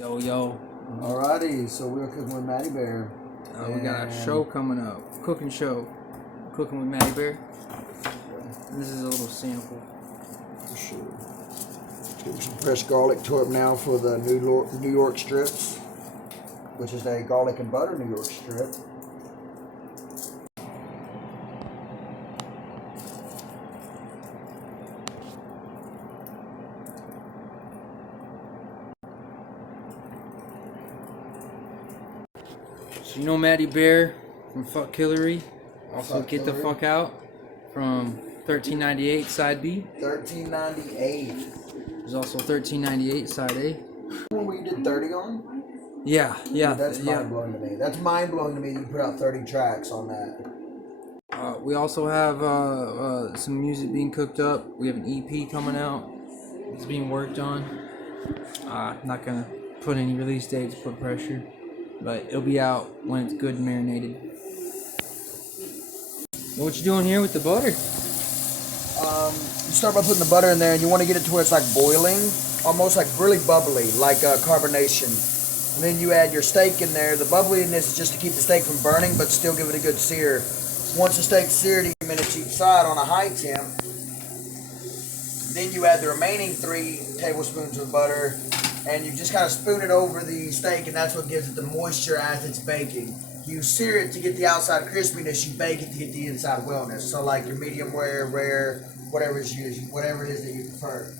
Yo, yo. Alrighty, so we're cooking with Matty Bear. We got a show coming up. Cooking show. Cooking with Matty Bear. This is a little sample. For sure. Let's get some fresh garlic tore up now for the New York strips, which is a garlic and butter New York strip. So you know Matty Bear from Fuck Killery? Also Fuck Get the Killery. Fuck Out from 1398 Side B. 1398. There's also 1398 Side A. When we did 30 on? Yeah. Dude, that's mind blowing to me. That's mind blowing to me that you put out 30 tracks on that. We also have some music being cooked up. We have an EP coming out. It's being worked on. Not gonna put any release dates, put pressure, but it'll be out when it's good and marinated. What you doing here with the butter? You start by putting the butter in there, and you want to get it to where it's like boiling, almost like really bubbly, like carbonation. And then you add your steak in there. The bubbliness is just to keep the steak from burning, but still give it a good sear. Once the steak's seared, 8 minutes each side on a high temp, then you add the remaining 3 tablespoons of butter, and you just kind of spoon it over the steak, and that's what gives it the moisture as it's baking. You sear it to get the outside crispiness, you bake it to get the inside wellness. So like your medium rare, whatever it is that you prefer.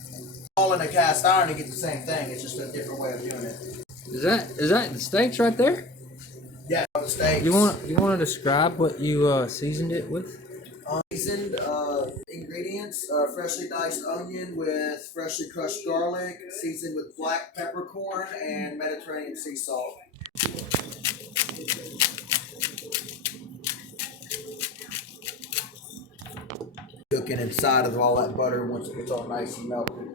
All in a cast iron to get the same thing. It's just a different way of doing it. Is that the steaks right there? Yeah, the steaks. You want to describe what you seasoned it with? Seasoned ingredients: freshly diced onion with freshly crushed garlic, seasoned with black peppercorn and Mediterranean sea salt. Cooking inside of all that butter once it gets all nice and melted.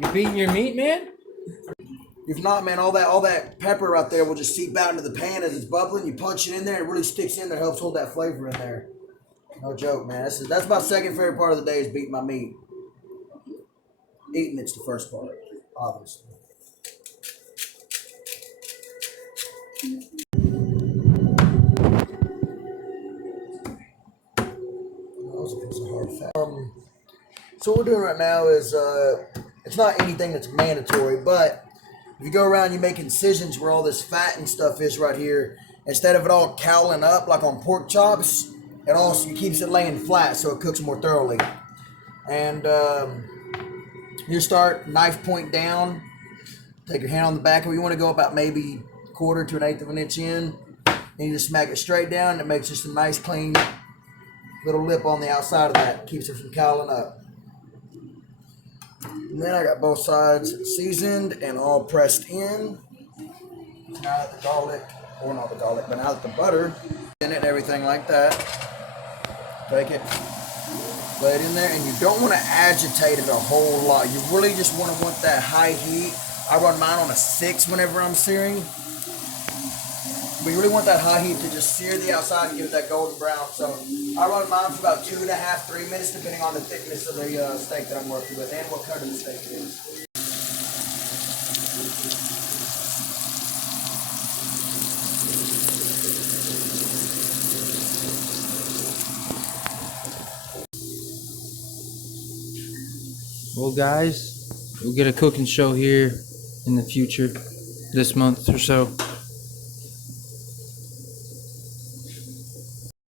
You beating your meat, man? If not, man, all that pepper right there will just seep out into the pan as it's bubbling. You punch it in there, it really sticks in there, helps hold that flavor in there. No joke, man. That's my second favorite part of the day is beating my meat. Eating it's the first part, obviously. That was a piece of hard fat. So what we're doing right now is it's not anything that's mandatory, but if you go around, you make incisions where all this fat and stuff is right here. Instead of it all cowling up like on pork chops, it also keeps it laying flat so it cooks more thoroughly. And you start knife point down. Take your hand on the back of it. You want to go about maybe 1/4 to 1/8 of an inch in. And you just smack it straight down. And it makes just a nice clean little lip on the outside of that. Keeps it from cowling up. And then I got both sides seasoned and all pressed in. Now that the garlic, or not the garlic, but now that the butter in it and everything like that, take it, lay it in there, and you don't want to agitate it a whole lot. You really just want that high heat. I run mine on a 6 whenever I'm searing. But you really want that high heat to just sear the outside and give it that golden brown. So I run mine for about 2.5, 3 minutes, depending on the thickness of the steak that I'm working with and what kind of the steak it is. Well, guys, we'll get a cooking show here in the future, this month or so.